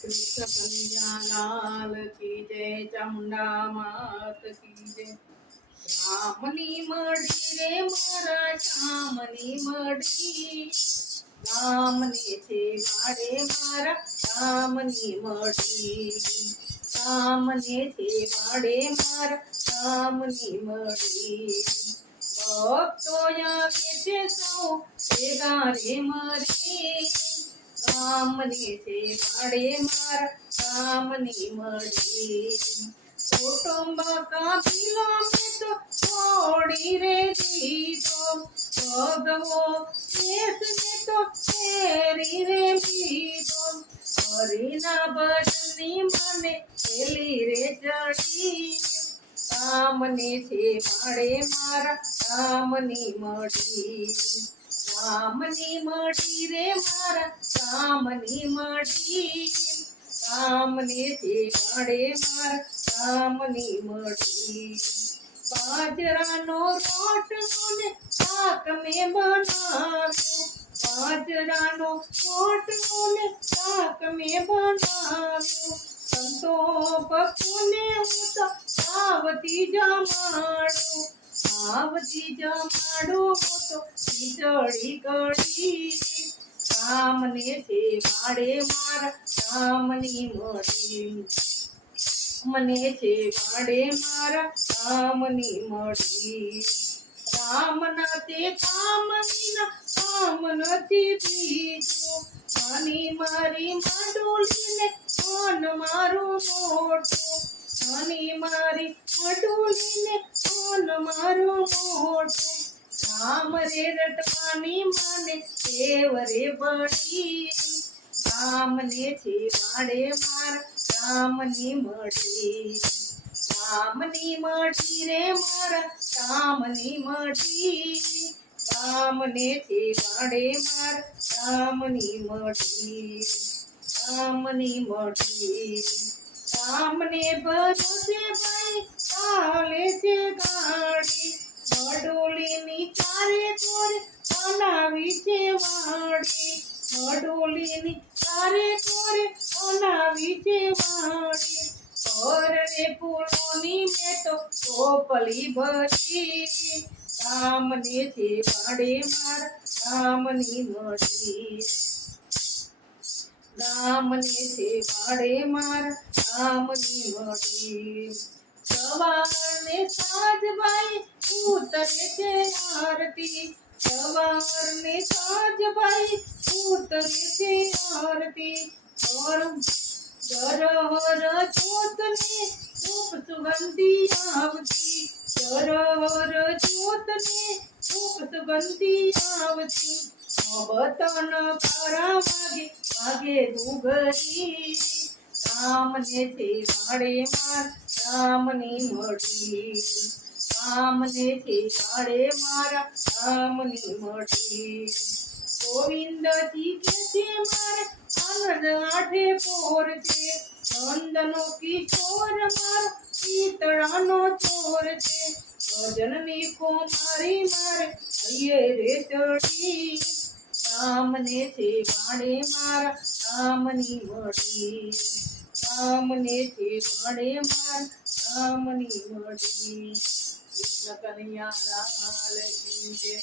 કૃષ્ણ કનૈયા લાલ કી જય ચામુંડા માત કી જય. રામની મડી રે મારા શ્યામની મડી રામની છે મારે મારા રામની મડી રામને છે મારે મારા રામની મડી ભક્તો આવે છે સૌ, ભેગા રે મરી. રામને છે મારે મારા કામની મળી. કુટુંબ કાપીલો મે તો છોડી રે દીધો. ભગવો દેશ મેં તો ફેરી રે દીધો હરિના ભજનની મને પેલી રે ચડી. રામને છે મારે મારા કામની મળી. રામની મળી રે મારા રામની મળી રામને છે મળે મારા રામની મળી બાજરાનો રોટ મને શાક મેં બનાવ્યો બાજરાનો રોટ મને શાક મેં બનાવ્યો સંતો ભક્તોને હું તો આવતી જમાડું આવતી જમાડો તો ખીચડી કઢી રામને તે વાડે મારા, રામની મળી. મને છે વાડે મારા, રામની મળી. રામના તે કામની કામ નથી બીજું. માની મારી મંડોલીને મન મારું મોટું. માની મારી મંડોલીને મન મારું મોટો રામ રે રટવાની માને દેવ રે બળી રામને છે વાડે માર રામની મળી રામની મળી રે મારા રામની મળી રામને છે વાડે માર રામની મળી રામની મળી રામને ભરોસે ભાઈ, ચાલે છે ગાડી. મડોલીની ચારે કોર બનાવી છે વાડી. મડોલીની ચારે કોર બનાવી છે વાડી. ઘરે ફૂલોની મેં તો ટોપલી ભરી. રામને છે વાડે માર રામની મળી રામને સેવાડે મારા રામની વડી સવારને સાંજભાઈ ઉતરે છે આરતી. સવારને સાંજભાઈ ઉતરે છે આરતી. ઓર હર જોતને ખૂબ સુગંધી આવતી. હર હર જોતને ખૂબ સુગંધી આવતી. બતન પારા વાગે ઘૂઘરી રામને છે માળે માર રામની મળી. રામને છે માળે મારા રામની મળી. ગોવિંદજી કે છે મારે, આનંદ આઠે પોર છે. નંદનો કિશોર માર પીતળાનો ચોર છે. ભજનની કુમારી મારે હૈયે રે ચડી રામને છે માળે મારા રામની વડી. રામને છે મળે માર રામની વડી. કૃષ્ણ કનૈયા લાલ કી જય.